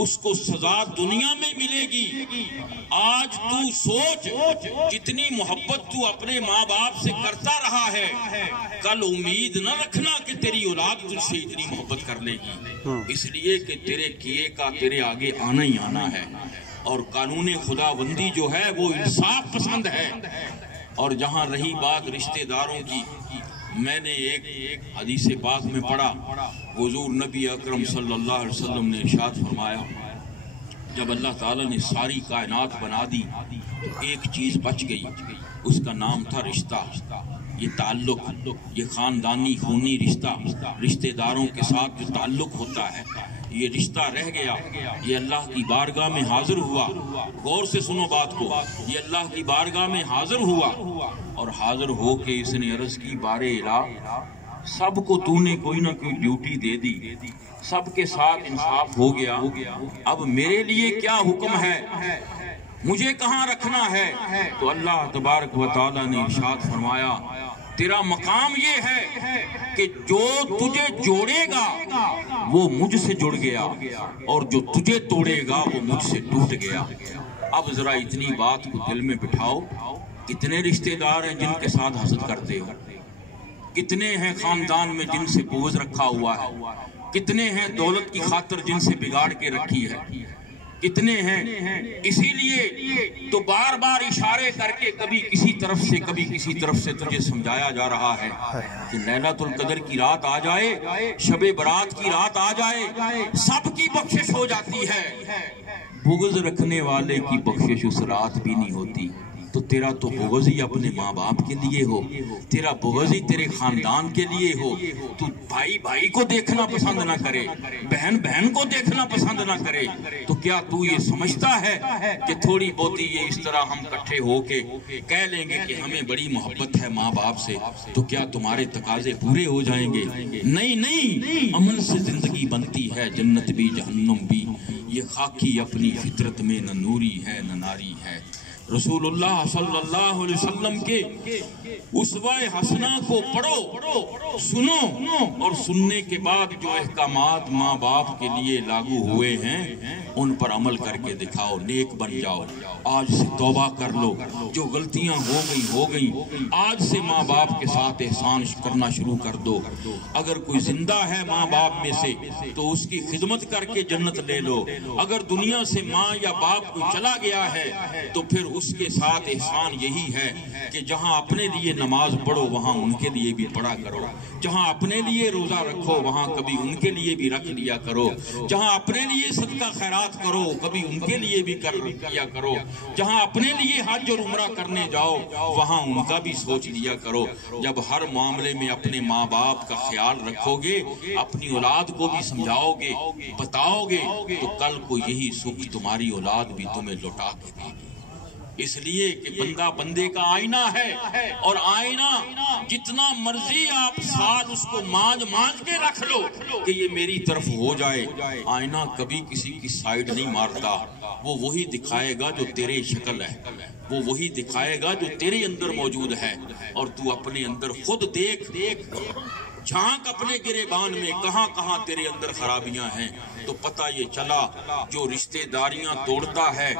اس کو سزا دنیا میں ملے گی۔ آج تو سوچ جتنی محبت تو اپنے ماں باپ سے کرتا رہا ہے، کل امید نہ رکھنا کہ تیری اولاد تجھ سے اتنی محبت کر لے گی، اس لیے کہ تیرے کیے کا تیرے آگے آنا ہی آنا ہے۔ اور قانون خداوندی جو ہے وہ انصاف پسند ہے۔ اور جہاں رہی بات رشتہ داروں کی، میں نے ایک حدیث پاک میں پڑھا، حضور نبی اکرم صلی اللہ علیہ وسلم نے ارشاد فرمایا جب اللہ تعالیٰ نے ساری کائنات بنا دی تو ایک چیز بچ گئی، اس کا نام تھا رشتہ، یہ تعلق، یہ خاندانی خونی رشتہ داروں کے ساتھ جو تعلق ہوتا ہے، یہ رشتہ رہ گیا، یہ اللہ کی بارگاہ میں حاضر ہوا۔ غور سے سنو بات کو، یہ اللہ کی بارگاہ میں حاضر ہوا، اور حاضر ہو کے اس نے عرض کی بارے الہ سب کو تو نے کوئی نہ کوئی ڈیوٹی دے دی، سب کے ساتھ انصاف ہو گیا، اب میرے لیے کیا حکم ہے، مجھے کہاں رکھنا ہے؟ تو اللہ تبارک و تعالیٰ نے ارشاد فرمایا تیرا مقام یہ ہے کہ جو تجھے جوڑے گا وہ مجھ سے جڑ گیا، اور جو تجھے توڑے گا وہ مجھ سے ٹوٹ گیا۔ اب ذرا اتنی بات کو دل میں بٹھاؤ، کتنے رشتہ دار ہیں جن کے ساتھ حسد کرتے ہو، کتنے ہیں خاندان میں جن سے بغض رکھا ہوا ہے، کتنے ہیں دولت کی خاطر جن سے بگاڑ کے رکھی ہے، کتنے ہیں۔ اسی لیے تو بار بار اشارے کر کے کبھی کسی طرف سے کبھی کسی طرف سے تجھے سمجھایا جا رہا ہے کہ لیلۃ القدر کی رات آ جائے، شب برات کی رات آ جائے، سب کی بخشش ہو جاتی ہے، بغض رکھنے والے کی بخشش اس رات بھی نہیں ہوتی۔ تو تیرا تو بغض ہی اپنے ماں باپ کے لیے ہو، تیرا بغض ہی تیرے خاندان کے لیے ہو، تو بھائی بھائی کو دیکھنا پسند نہ کرے، بہن بہن کو دیکھنا پسند نہ کرے، تو کیا تو یہ سمجھتا ہے کہ تھوڑی بہتی یہ اس طرح ہم اکٹھے ہو کے کہہ لیں گے کہ ہمیں بڑی محبت ہے ماں باپ سے تو کیا تمہارے تقاضے پورے ہو جائیں گے؟ نہیں نہیں، عمل سے زندگی بنتی ہے، جنت بھی جہنم بھی، یہ خاکی اپنی فطرت میں نہ نوری ہے نہ ناری ہے۔ رسول اللہ صلی اللہ علیہ وسلم کے اسوہ حسنہ کو پڑھو، سنو، اور سننے کے بعد جو احکامات ماں باپ کے لیے لاگو ہوئے ہیں ان پر عمل کر کے دکھاؤ، نیک بن جاؤ، آج سے توبہ کر لو، جو غلطیاں ہو گئیں، آج سے ماں باپ کے ساتھ احسان کرنا شروع کر دو۔ اگر کوئی زندہ ہے ماں باپ میں سے تو اس کی خدمت کر کے جنت لے لو، اگر دنیا سے ماں یا باپ کو چلا گیا ہے تو پھر اس کے ساتھ احسان یہی ہے کہ جہاں اپنے لیے نماز پڑھو وہاں ان کے لیے بھی پڑھا کرو، جہاں اپنے لیے روزہ رکھو وہاں کبھی ان کے لیے بھی رکھ لیا کرو، جہاں اپنے لیے صدقہ خیرات کرو کبھی ان کے لیے بھی کر لیا کرو، جہاں اپنے لیے حج اور عمرہ کرنے جاؤ وہاں ان کا بھی سوچ لیا کرو۔ جب ہر معاملے میں اپنے ماں باپ کا خیال رکھو گے، اپنی اولاد کو بھی سمجھاؤ گے، بتاؤ گے، تو کل کو یہی سکھ تمہاری اولاد بھی تمہیں لوٹا کے دے گی۔ اس لیے کہ بندہ بندے کا آئینہ ہے، اور آئینہ جتنا مرضی آپ سال اس کو مانج کے رکھ لو کہ یہ میری طرف ہو جائے، آئینہ کبھی کسی کی سائیڈ نہیں مارتا، وہ وہی دکھائے گا جو تیرے شکل ہے، وہ وہی دکھائے گا جو تیرے اندر موجود ہے، اور تو اپنے اندر خود دیکھ جھانک اپنے گریبان میں کہاں کہاں تیرے اندر خرابیاں ہیں، تو پتہ یہ چلا جو رشتہ داریاں توڑتا ہے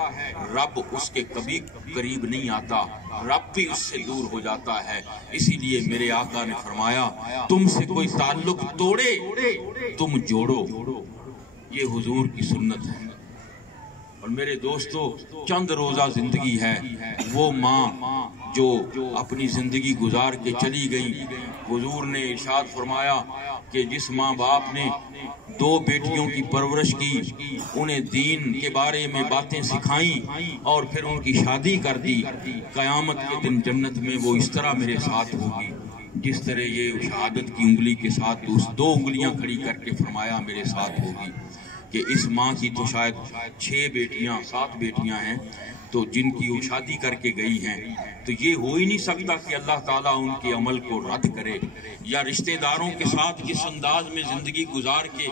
رب اس کے کبھی قریب نہیں آتا، رب بھی اس سے دور ہو جاتا ہے۔ اسی لیے میرے آقا نے فرمایا تم سے کوئی تعلق توڑے تم جوڑو، یہ حضور کی سنت ہے۔ اور میرے دوستو چند روزہ زندگی ہے، وہ ماں جو اپنی زندگی گزار کے چلی گئی، حضور نے ارشاد فرمایا کہ جس ماں باپ نے 2 بیٹیوں کی پرورش کی، انہیں دین کے بارے میں باتیں سکھائیں اور پھر ان کی شادی کر دی، قیامت کے دن جنت میں وہ اس طرح میرے ساتھ ہوگی جس طرح یہ شہادت کی انگلی کے ساتھ 2 انگلیاں کھڑی کر کے فرمایا میرے ساتھ ہوگی۔ کہ اس ماں کی تو شاید 6 بیٹیاں 7 بیٹیاں ہیں تو جن کی وہ شادی کر کے گئی ہیں، تو یہ ہو ہی نہیں سکتا کہ اللہ تعالیٰ ان کے عمل کو رد کرے، یا رشتہ داروں کے ساتھ جس انداز میں زندگی گزار کے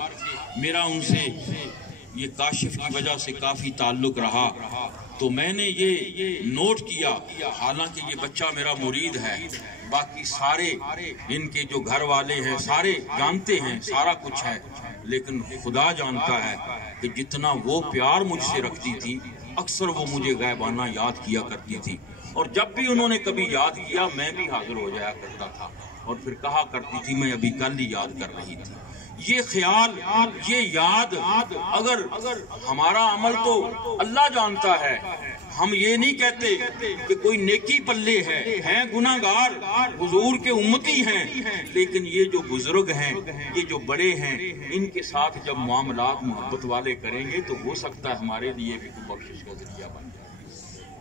میرا ان سے یہ کاشف کی وجہ سے کافی تعلق رہا، تو میں نے یہ نوٹ کیا، حالانکہ یہ بچہ میرا مرید ہے، باقی سارے ان کے جو گھر والے ہیں سارے جانتے ہیں، سارا کچھ ہے، لیکن خدا جانتا ہے کہ جتنا وہ پیار مجھ سے رکھتی تھی اکثر وہ مجھے غیبانہ یاد کیا کرتی تھی، اور جب بھی انہوں نے کبھی یاد کیا میں بھی حاضر ہو جایا کرتا تھا، اور پھر کہا کرتی تھی میں ابھی کل ہی یاد کر رہی تھی۔ یہ خیال، یہ یاد، اگر ہمارا عمل تو اللہ جانتا ہے، ہم یہ نہیں کہتے کہ کوئی نیکی پلے ہے، ہیں گناہگار، حضور کے امتی ہیں، لیکن یہ جو بزرگ ہیں، یہ جو بڑے ہیں، ان کے ساتھ جب معاملات محبت والے کریں گے تو ہو سکتا ہے ہمارے لیے بھی کوئی بخشش کا ذریعہ بن جائے،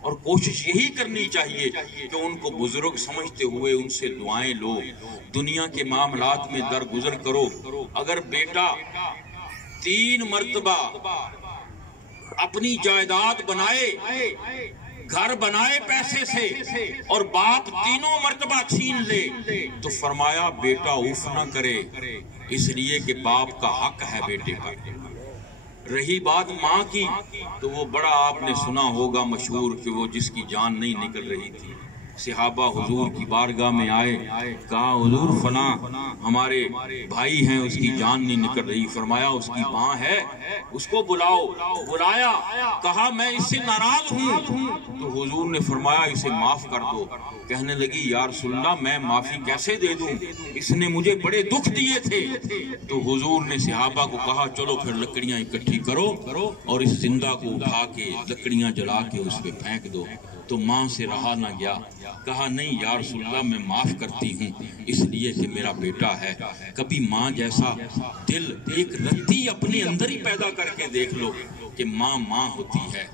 اور کوشش یہی کرنی چاہیے کہ ان کو بزرگ سمجھتے ہوئے ان سے دعائیں لو، دنیا کے معاملات میں درگزر کرو۔ اگر بیٹا 3 مرتبہ اپنی جائیداد بنائے گھر بنائے پیسے سے اور باپ تینوں مرتبہ چھین لے تو فرمایا بیٹا اوف نہ کرے، اس لیے کہ باپ کا حق ہے بیٹے پر۔ رہی بات ماں کی تو وہ بڑا آپ نے سنا ہوگا مشہور کہ وہ جس کی جان نہیں نکل رہی تھی، صحابہ حضور کی بارگاہ میں آئے، کہا حضور فلاں ہمارے بھائی ہیں، اس کی جان نہیں نکل رہی، فرمایا اس کی ماں ہے، اس کو بلاؤ۔ بلایا، کہا میں اس سے ناراض ہوں، تو حضور نے فرمایا اسے معاف کر دو۔ کہنے لگی یا رسول اللہ میں معافی کیسے دے دوں، اس نے مجھے بڑے دکھ دیے تھے۔ تو حضور نے صحابہ کو کہا چلو پھر لکڑیاں اکٹھی کرو اور اس زندہ کو اٹھا کے لکڑیاں جلا کے اس پہ پھینک دو۔ تو ماں سے رہا نہ گیا، کہا نہیں یا رسول اللہ میں معاف کرتی ہوں، اس لیے کہ میرا بیٹا ہے۔ کبھی ماں جیسا دل ایک رتی اپنے اندر ہی پیدا کر کے دیکھ لو کہ ماں ماں ہوتی ہے،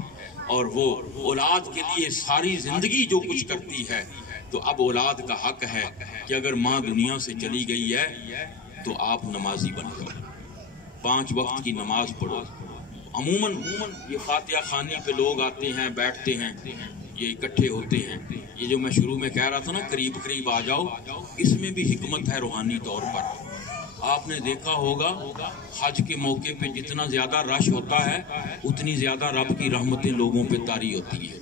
اور وہ اولاد کے لیے ساری زندگی جو کچھ کرتی ہے۔ تو اب اولاد کا حق ہے کہ اگر ماں دنیا سے چلی گئی ہے تو آپ نمازی بن جاؤ، 5 وقت کی نماز پڑھو۔ عموماً یہ فاتحہ خوانی پہ لوگ آتے ہیں، بیٹھتے ہیں، یہ اکٹھے ہوتے ہیں۔ یہ جو میں شروع میں کہہ رہا تھا نا قریب قریب آ جاؤ، اس میں بھی حکمت ہے روحانی طور پر۔ آپ نے دیکھا ہوگا حج کے موقع پہ جتنا زیادہ رش ہوتا ہے اتنی زیادہ رب کی رحمتیں لوگوں پہ طاری ہوتی ہیں۔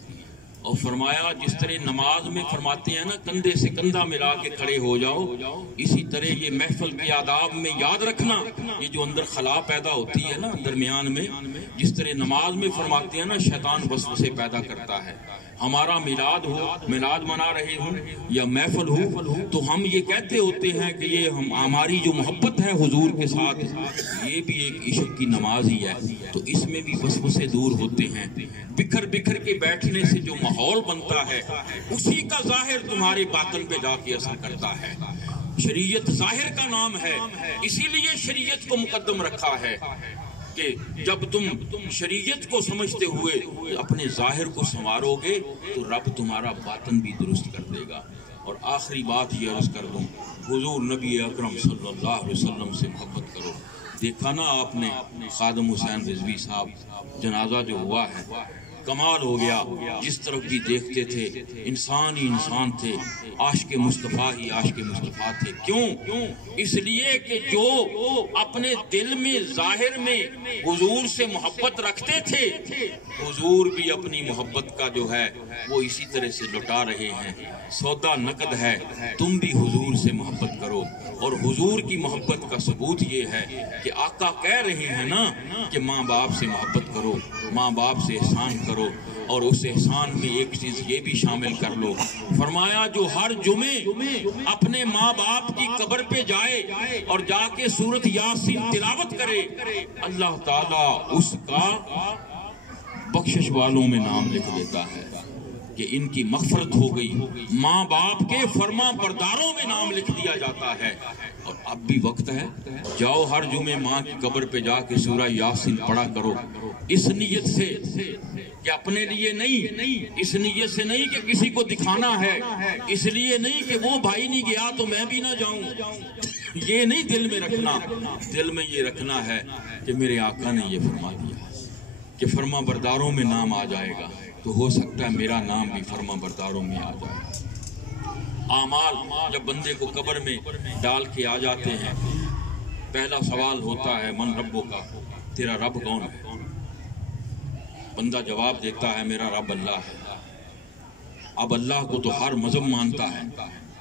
اور فرمایا جس طرح نماز میں فرماتے ہیں نا کندھے سے کندھا ملا کے کھڑے ہو جاؤ، اسی طرح یہ محفل کے آداب میں یاد رکھنا، یہ جو اندر خلا پیدا ہوتی ہے نا درمیان میں، جس طرح نماز میں فرماتے ہیں نا شیطان وسوسے پیدا کرتا ہے۔ ہمارا میلاد ہو، میلاد منا رہے ہوں یا محفل ہو، تو ہم یہ کہتے ہوتے ہیں کہ یہ ہماری جو محبت ہے حضور کے ساتھ، یہ بھی ایک عشق کی نماز ہی ہے۔ تو اس میں بھی وسوسے دور ہوتے ہیں۔ بکھر بکھر کے بیٹھنے سے جو ماحول بنتا ہے اسی کا ظاہر تمہارے باطن پہ جا کے اثر کرتا ہے۔ شریعت ظاہر کا نام ہے، اسی لیے شریعت کو مقدم رکھا ہے کہ جب تم شریعت کو سمجھتے ہوئے اپنے ظاہر کو سنوارو گے تو رب تمہارا باطن بھی درست کر دے گا۔ اور آخری بات یہ عرض کر دوں، حضور نبی اکرم صلی اللہ علیہ وسلم سے محبت کرو۔ دیکھا نا آپ نے خادم حسین رضوی صاحب جنازہ جو ہوا ہے، کمال ہو گیا، جس طرف بھی دیکھتے تھے انسان ہی انسان تھے، عاشق مصطفیٰ ہی عاشق مصطفیٰ تھے۔ کیوں؟ اس لیے کہ جو اپنے دل میں ظاہر میں حضور سے محبت رکھتے تھے، حضور بھی اپنی محبت کا جو ہے وہ اسی طرح سے لٹا رہے ہیں۔ سودا نقد ہے، تم بھی حضور سے محبت کرو۔ اور حضور کی محبت کا ثبوت یہ ہے کہ آقا کہہ رہے ہیں نا کہ ماں باپ سے محبت کرو، ماں باپ سے احسان کرو، اور اس احسان میں ایک چیز یہ بھی شامل کر لو، فرمایا جو ہر جمعے اپنے ماں باپ کی قبر پہ جائے اور جا کے سورۃ یاسین تلاوت کرے، اللہ تعالیٰ اس کا بخشش والوں میں نام لکھ دیتا ہے کہ ان کی مغفرت ہو گئی۔ ماں باپ کے فرما برداروں میں نام لکھ دیا جاتا ہے۔ اور اب بھی وقت ہے، جاؤ ہر جمعے ماں کی قبر پہ جا کے سورہ یاسین پڑھا کرو، اس نیت سے کہ اپنے لیے نہیں، اس نیت سے نہیں کہ کسی کو دکھانا ہے، اس لیے نہیں کہ وہ بھائی نہیں گیا تو میں بھی نہ جاؤں، یہ نہیں دل میں رکھنا۔ دل میں یہ رکھنا ہے کہ میرے آقا نے یہ فرما دیا کہ فرما برداروں میں نام آ جائے گا، تو ہو سکتا ہے میرا نام بھی فرما برداروں میں آ جائے۔ اعمال جب بندے کو قبر میں ڈال کے آ جاتے ہیں، پہلا سوال ہوتا ہے من ربوں کا، تیرا رب کون ہے؟ بندہ جواب دیتا ہے میرا رب اللہ ہے۔ اب اللہ کو تو ہر مذہب مانتا ہے،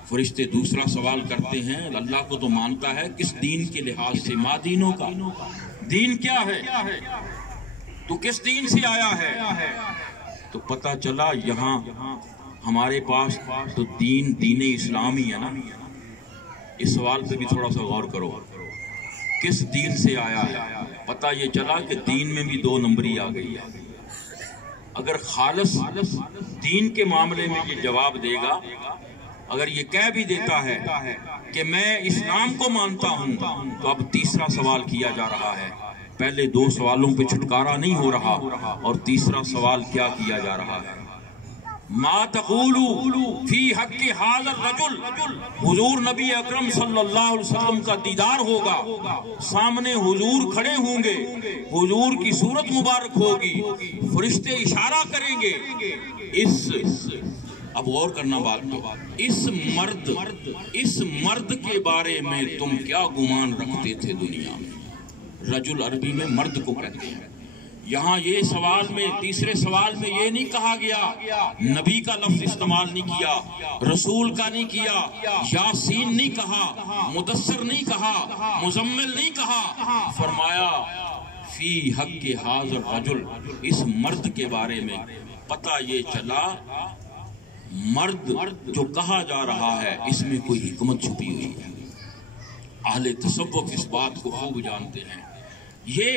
فرشتے دوسرا سوال کرتے ہیں اللہ کو تو مانتا ہے، کس دین کے لحاظ سے؟ ماں دینوں کا دین کیا ہے؟ تو کس دین سے آیا ہے؟ تو پتہ چلا یہاں ہمارے پاس تو دین اسلام ہی ہے نا۔ اس سوال پہ بھی تھوڑا سا غور کرو، کس دین سے آیا ہے؟ پتہ یہ چلا کہ دین میں بھی 2 نمبری آ گئی ہے۔ اگر خالص دین کے معاملے میں یہ جواب دے گا، اگر یہ کہہ بھی دیتا ہے کہ میں اسلام کو مانتا ہوں، تو اب تیسرا سوال کیا جا رہا ہے۔ پہلے 2 سوالوں پہ چھٹکارا نہیں ہو رہا، اور تیسرا سوال کیا کیا جا رہا ہے؟ ما تقولو فی حق ھذا الرجل، حضور نبی اکرم صلی اللہ علیہ وسلم کا دیدار ہوگا، سامنے حضور کھڑے ہوں گے، حضور کی صورت مبارک ہوگی، فرشتے اشارہ کریں گے، اب غور کرنا بات تو، اس مرد کے بارے میں تم کیا گمان رکھتے تھے دنیا میں؟ رجل عربی میں مرد کو کہتے ہیں۔ یہاں یہ سوال میں، تیسرے سوال میں یہ نہیں کہا گیا، نبی کا لفظ استعمال نہیں کیا، رسول کا نہیں کیا، یاسین نہیں کہا، مدثر نہیں کہا، مزمل نہیں کہا، فرمایا فی حق ھذا الرجل، اس مرد کے بارے میں پتہ یہ چلا مرد جو کہا جا رہا ہے اس میں کوئی حکمت چھپی ہوئی ہے۔ اہل تصوف اس بات کو خوب جانتے ہیں، یہ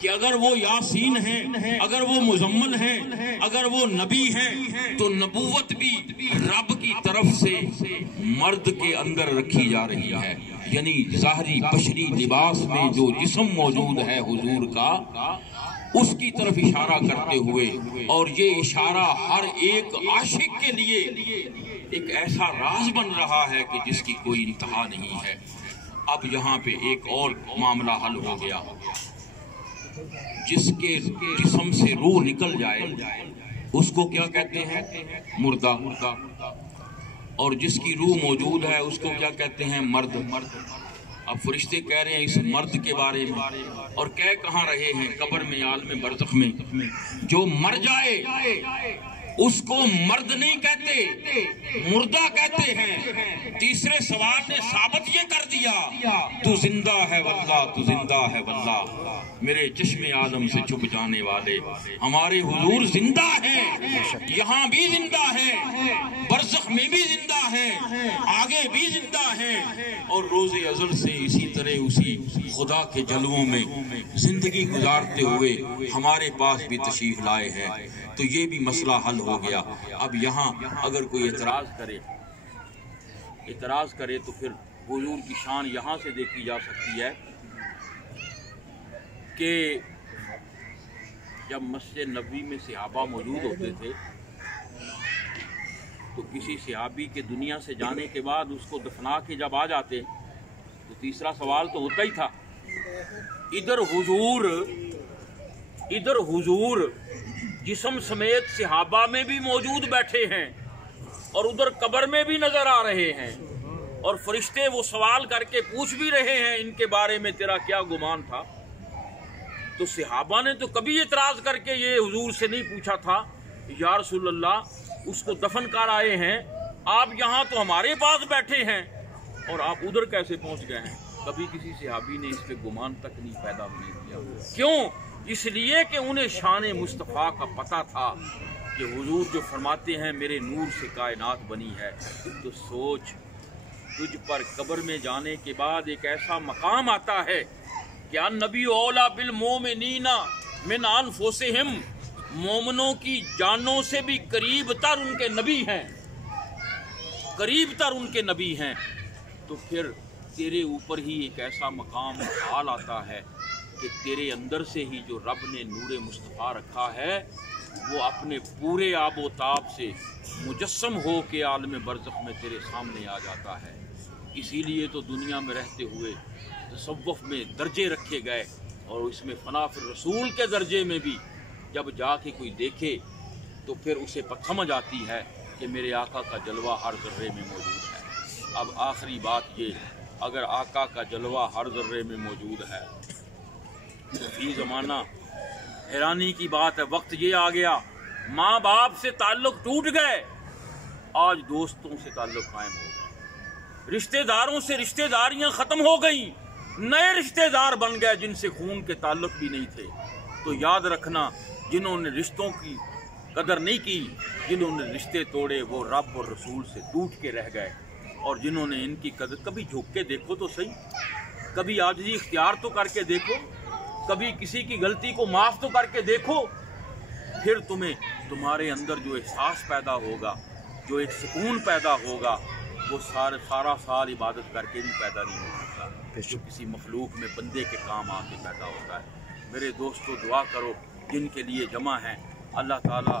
کہ اگر وہ یاسین ہیں، اگر وہ مزمل ہیں، اگر وہ نبی ہیں، تو نبوت بھی رب کی طرف سے مرد کے اندر رکھی جا رہی ہے، یعنی ظاہری بشری لباس میں جو جسم موجود ہے حضور کا، اس کی طرف اشارہ کرتے ہوئے، اور یہ اشارہ ہر ایک عاشق کے لیے ایک ایسا راز بن رہا ہے کہ جس کی کوئی انتہا نہیں ہے۔ اب یہاں پہ ایک اور معاملہ حل ہو گیا، جس کے جسم سے روح نکل جائے اس کو کیا کہتے ہیں؟ مردہ، اور جس کی روح موجود ہے اس کو کیا کہتے ہیں؟ مرد۔ اب فرشتے کہہ رہے ہیں اس مرد کے بارے میں، اور کہہ کہاں رہے ہیں؟ قبر میں، عالم برزخ میں، جو مر جائے اس کو مرد نہیں کہتے، مردہ کہتے ہیں۔ تیسرے سوال نے ثابت یہ کر دیا، تو زندہ ہے واللہ، تو زندہ ہے واللہ، میرے چشم عالم سے چھپ جانے والے ہمارے حضور زندہ ہیں، یہاں بھی زندہ ہیں، برزخ میں بھی زندہ ہیں، آگے بھی زندہ ہیں، اور روز ازل سے اسی طرح اسی خدا کے جلووں میں زندگی گزارتے ہوئے ہمارے پاس بھی تشریف لائے ہیں۔ تو یہ بھی مسئلہ حل ہو گیا۔ اب یہاں اگر کوئی اعتراض کرے تو پھر حضور کی شان یہاں سے دیکھی جا سکتی ہے کہ جب مسجد نبوی میں صحابہ موجود ہوتے تھے تو کسی صحابی کے دنیا سے جانے کے بعد اس کو دفنا کے جب آ جاتے تو تیسرا سوال تو ہوتا ہی تھا، ادھر حضور جسم سمیت صحابہ میں بھی موجود بیٹھے ہیں اور ادھر قبر میں بھی نظر آ رہے ہیں، اور فرشتے وہ سوال کر کے پوچھ بھی رہے ہیں ان کے بارے میں تیرا کیا گمان تھا۔ تو صحابہ نے تو کبھی اعتراض کر کے یہ حضور سے نہیں پوچھا تھا یا رسول اللہ اس کو دفن کر آئے ہیں، آپ یہاں تو ہمارے پاس بیٹھے ہیں اور آپ ادھر کیسے پہنچ گئے ہیں؟ کبھی کسی صحابی نے اس پہ گمان تک نہیں پیدا ہونے دیا۔ کیوں؟ اس لیے کہ انہیں شان مصطفیٰ کا پتہ تھا کہ حضور جو فرماتے ہیں میرے نور سے کائنات بنی ہے، تو سوچ تجھ پر قبر میں جانے کے بعد ایک ایسا مقام آتا ہے کہ النبی اولا بالمومنین من انفسہم، مومنوں کی جانوں سے بھی قریب تر ان کے نبی ہیں، قریب تر ان کے نبی ہیں۔ تو پھر تیرے اوپر ہی ایک ایسا مقام حال آتا ہے کہ تیرے اندر سے ہی جو رب نے نور مصطفیٰ رکھا ہے وہ اپنے پورے آب و تاب سے مجسم ہو کے عالم برزخ میں تیرے سامنے آ جاتا ہے۔ اسی لیے تو دنیا میں رہتے ہوئے تصوف میں درجے رکھے گئے، اور اس میں فنا فی الرسول کے درجے میں بھی جب جا کے کوئی دیکھے تو پھر اسے سمجھ آتی ہے کہ میرے آقا کا جلوہ ہر ذرے میں موجود ہے۔ اب آخری بات یہ، اگر آقا کا جلوہ ہر ذرے میں موجود ہے تو فی زمانہ حیرانی کی بات ہے، وقت یہ آ گیا ماں باپ سے تعلق ٹوٹ گئے، آج دوستوں سے تعلق قائم ہو گئے، رشتہ داروں سے رشتہ داریاں ختم ہو گئیں، نئے رشتہ دار بن گئے جن سے خون کے تعلق بھی نہیں تھے۔ تو یاد رکھنا، جنہوں نے رشتوں کی قدر نہیں کی، جنہوں نے رشتے توڑے وہ رب اور رسول سے ٹوٹ کے رہ گئے، اور جنہوں نے ان کی قدر، کبھی جھک کے دیکھو تو صحیح، کبھی عاجزی اختیار تو کر کے دیکھو، کبھی کسی کی غلطی کو معاف تو کر کے دیکھو، پھر تمہیں تمہارے اندر جو احساس پیدا ہوگا، جو ایک سکون پیدا ہوگا، وہ سارا سال عبادت کر کے بھی پیدا نہیں ہو سکتا، جو کسی مخلوق میں بندے کے کام آ کے پیدا ہوتا ہے۔ میرے دوستو دعا کرو جن کے لیے جمع ہیں، اللہ تعالیٰ